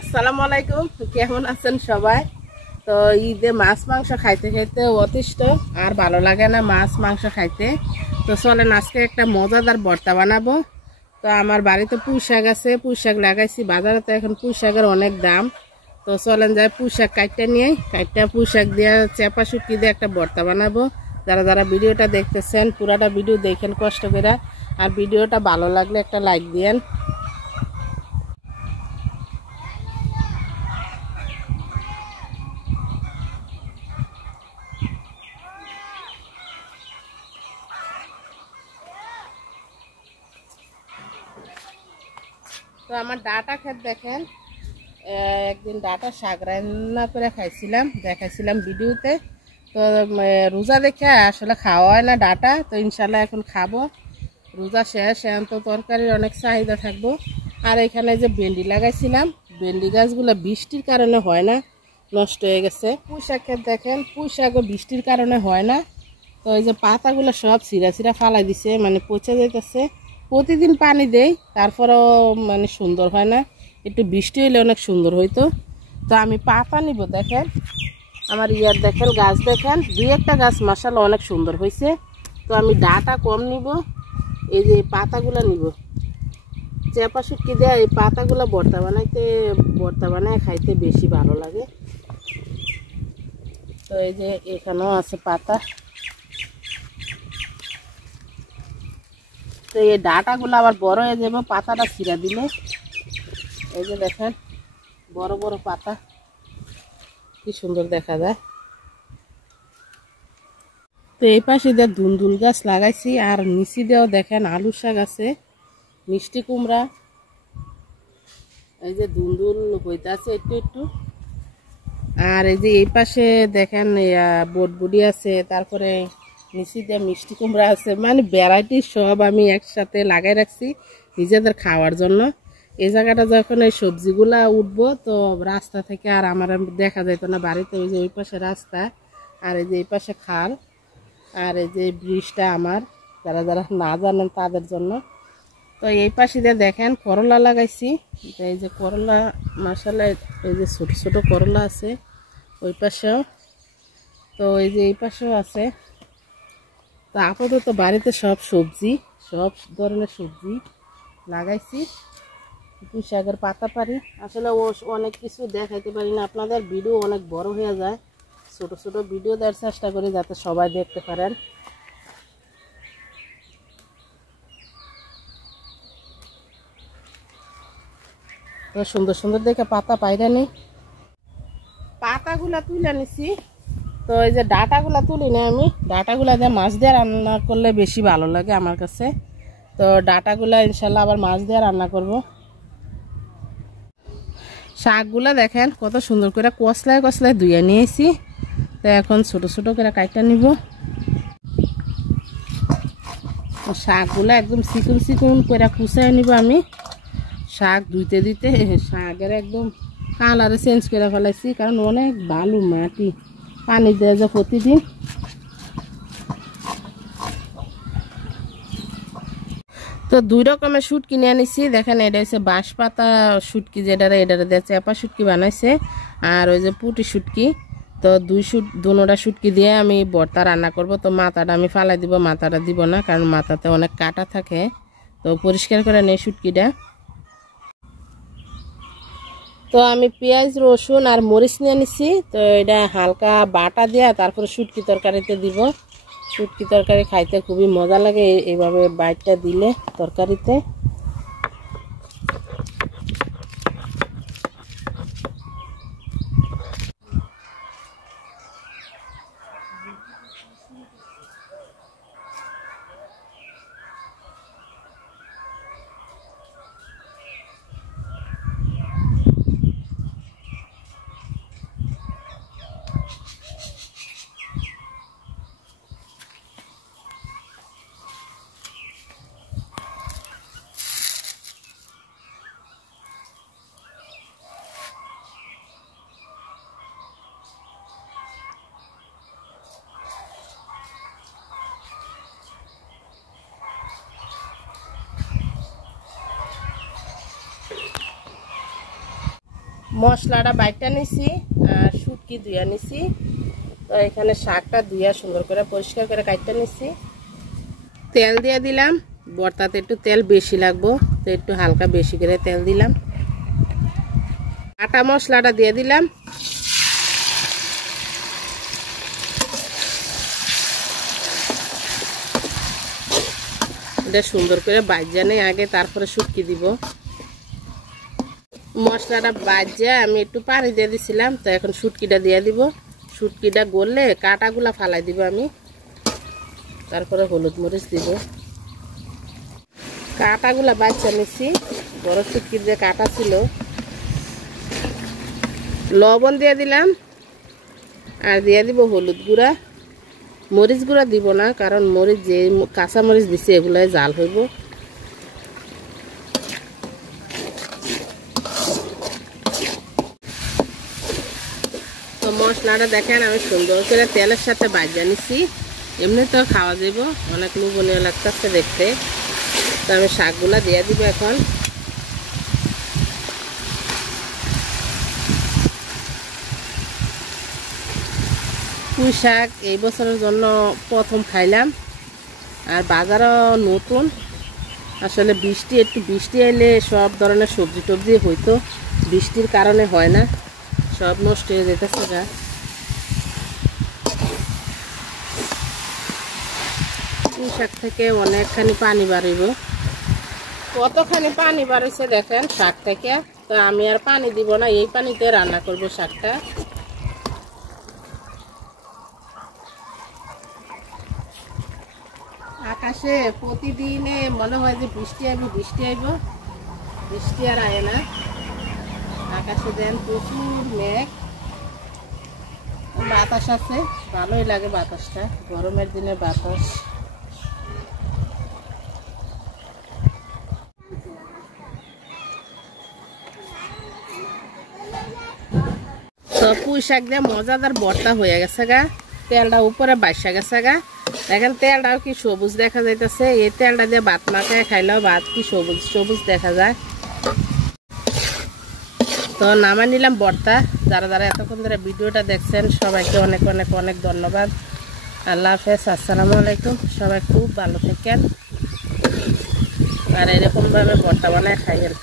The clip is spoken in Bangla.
আসসালামু আলাইকুম, কেমন আছেন সবাই? তো ঈদে মাছ মাংস খাইতে খাইতে অতিষ্ঠ, আর ভালো লাগে না মাছ মাংস খাইতে। তো চলেন আজকে একটা মজাদার ভর্তা বানাবো। তো আমার বাড়িতে পুঁই শাক আছে, পুঁই শাক লাগাইছি বাজারে, তো এখন পুঁই শাকের অনেক দাম। তো চলেন যাই পুঁই শাক কাটতে নিয়ে পুঁই শাক দিয়ে চেপা শুটকি দিয়ে একটা ভর্তা বানাবো। যারা যারা ভিডিওটা দেখতেছেন পুরাটা ভিডিও দেখেন কষ্ট করে, আর ভিডিওটা ভালো লাগলে একটা লাইক দিয়েন। তো আমার ডাটা খেত দেখেন, একদিন ডাটা শাক রান্না করে খাইছিলাম, দেখাইছিলাম ভিডিওতে। তো রোজা দেখে আসলে খাওয়া হয় না ডাটা, তো ইনশাল্লাহ এখন খাবো। রোজা শেষ, এখন তো তরকারির অনেক চাহিদা থাকবো। আর এখানে যে ভেন্ডি লাগাইছিলাম, ভেন্ডি গাছগুলো বৃষ্টির কারণে হয় না, নষ্ট হয়ে গেছে। পুঁই শাক ক্ষেত দেখেন, পুঁই শাকও বৃষ্টির কারণে হয় না। তো এই যে পাতাগুলো সব ছিঁড়া ছিঁড়া ফালাই দিছে, মানে পচে যাইতেছে। প্রতিদিন পানি দেই, তারপরেও মানে সুন্দর হয় না। একটু বৃষ্টি হইলে অনেক সুন্দর হইতো। তো আমি পাতা নিব দেখেন, আমার ইয়ার দেখেন গাছ দেখেন, দুই একটা গাছ মাশাআল্লাহ অনেক সুন্দর হয়েছে। তো আমি ডাটা কম নিব, এই যে পাতাগুলো নিব। চেপা শুটকি দেওয়া এই পাতাগুলো ভর্তা বানায় খাইতে বেশি ভালো লাগে। তো এই যে এখানেও আছে পাতা। তো এই ডাটাগুলো আবার বড় হয়ে যাবে পাতাটা ছিঁড়া দিলে। এই যে দেখেন বড় বড় পাতা, কি সুন্দর দেখা যায়। তো এই পাশে দিয়ে দুন্দুল গাছ লাগাইছি, আর নিচি দিয়েও দেখেন আলু শাক আছে, মিষ্টি কুমড়া। এই যে দুন্দুল হইতে আছে একটু একটু। আর এই যে এই পাশে দেখেন বটবুডি আছে, তারপরে নিচি দিয়ে মিষ্টি কুমড়া আছে, মানে ভ্যারাইটি সব আমি একসাথে লাগাই রাখছি নিজেদের খাওয়ার জন্য। এই জায়গাটা যখন এই সবজিগুলা উঠবো, তো রাস্তা থেকে আর আমার দেখা যাইতো না বাড়িতে। ওই যে ওই পাশে রাস্তা, আর এই যে এই পাশে খাল, আর এই যে ব্রিজটা আমার, যারা যারা না জানেন তাদের জন্য। তো এই পাশে দিয়ে দেখেন করলা লাগাইছি। এই যে করলা মাশাআল্লাহ, এই যে ছোট ছোট করলা আছে ওই পাশেও। তো এই যে এই পাশেও আছে। তো আপাতত বাড়িতে সব সবজি, সব ধরনের সবজি লাগাইছি। পুঁই শাকের পাতা পারি, আসলে অনেক কিছু দেখাইতে পারি না আপনাদের, ভিডিও অনেক বড় হয়ে যায়। ছোট ছোট ভিডিও দেওয়ার চেষ্টা করি যাতে সবাই দেখতে পারেন। তো সুন্দর সুন্দর দেখে পাতা পাইরা নি, পাতাগুলা তুলে নিছি। তো এই যে ডাটাগুলা তুলি না, আমি ডাটাগুলা দিয়ে মাছ দিয়ে রান্না করলে বেশি ভালো লাগে আমার কাছে। তো ডাটাগুলা ইনশাল্লাহ আবার মাছ দিয়ে রান্না করব। শাকগুলা দেখেন কত সুন্দর করে কষলায় কষলায় ধুয়ে নিয়েছি। তো এখন ছোট ছোট করে কাইটা নিব। শাকগুলা একদম চিকুন চিকুন করে কুচাই নিব আমি। শাক ধুইতে দিতে শাকের একদম কালারে চেঞ্জ করে ফেলাইছি, কারণ অনেক বালু মাটি, পানি দেওয়া যায় প্রতিদিন। তো দুই রকমের শুটকি নিয়ে আনিছি দেখেন, এটা হচ্ছে বাঁশ পাতা শুটকি, যেটারে এটারে দিয়ে চেপা শুটকি বানাইছে, আর ওই যে পুঁটি শুটকি। তো দুটা শুটকি দিয়ে আমি ভর্তা রান্না করব। তো মাথাটা আমি ফালাই দিব, মাথাটা দিব না, কারণ মাথাতে অনেক কাটা থাকে। তো পরিষ্কার করে নেই শুটকিটা। তো আমি পেঁয়াজ রসুন আর মরিচ নিয়ে নিছি। তো এটা হালকা বাটা দিয়া তারপরে শুটকি তরকারিতে দিব। শুটকি তরকারি খাইতে খুবই মজা লাগে এইভাবে বাইটটা দিলে তরকারিতে। মশলাটা বাইটা নিছি আর শুটকি ধুইয়া নিছি। তো এখানে শাকটা ধুইয়া সুন্দর করে পরিষ্কার করে কাটতে নিছি। তেল দিয়ে দিলাম, ভর্তাতে একটু তেল বেশি লাগবো, তো একটু হালকা বেশি করে তেল দিলাম। আটা মশলাটা দিয়ে দিলাম। এটা সুন্দর করে ভাজা নেই আগে, তারপরে শুটকি দিব। মশলাটা ভাজা আমি একটু পানি দিয়ে দিছিলাম, তো এখন শুটকিটা দিয়ে দিব। শুটকিটা গললে কাঁটাগুলা ফালাই দিব আমি, তারপরে হলুদ মরিচ দিব। কাঁটাগুলা বাচ্চা নিচ্ছি, বড় শুটকির যে কাঁটা ছিল। লবণ দিয়ে দিলাম আর দিয়ে দিব হলুদ গুঁড়া। মরিচ গুঁড়া দিব না, কারণ মরিচ যে কাঁচা মরিচ দিচ্ছে এগুলাই জাল হইব। তো মশলাটা দেখেন আমি সুন্দর করে তেলের সাথে ভাজা নিচ্ছি। এমনি তো খাওয়া যাব, অনেক লোভনীয় লাগতেছে দেখতে। তো আমি শাকগুলা দিয়ে দিব এখন। পুঁই শাক এই বছরের জন্য প্রথম খাইলাম, আর বাজারও নতুন। আসলে একটু বৃষ্টি এলে সব ধরনের সবজি টবজি হইতো, বৃষ্টির কারণে হয় না, সব নষ্ট হয়ে যেতেছে গা। পুঁই শাক থেকে অনেকখানি পানি বাড়িব, কতখানি পানি বাড়িছে দেখেন শাক থেকে। তো আমি আর পানি দিব না, এই পানিতে রান্না করব শাকটা। আকাশে প্রতিদিনে মনে হয় যে বৃষ্টি আইব বৃষ্টি আইব, বৃষ্টি আর আয় না। আকাশে দেন প্রচুর মেঘ, বাতাস আছে, ভালোই লাগে বাতাসটা, গরমের দিনে বাতাস। তো পুঁই শাক দিয়ে মজাদার ভর্তা হয়ে গেছে গা, তেলটা উপরে বাইসা গেছে গা। দেখেন তেলটাও কি সবুজ দেখা যাইতেছে, এই তেলটা দিয়ে ভাত মাখায় খাইলেও ভাত কি সবুজ সবুজ দেখা যায়। তো নামা নিলাম ভর্তা। যারা যারা এতক্ষণ ধরে ভিডিওটা দেখছেন সবাইকে অনেক অনেক অনেক ধন্যবাদ। আল্লাহ হাফেজ, আসসালামু আলাইকুম। সবাই খুব ভালো থাকেন আর এরকমভাবে ভর্তা বানায় খাইয়েন।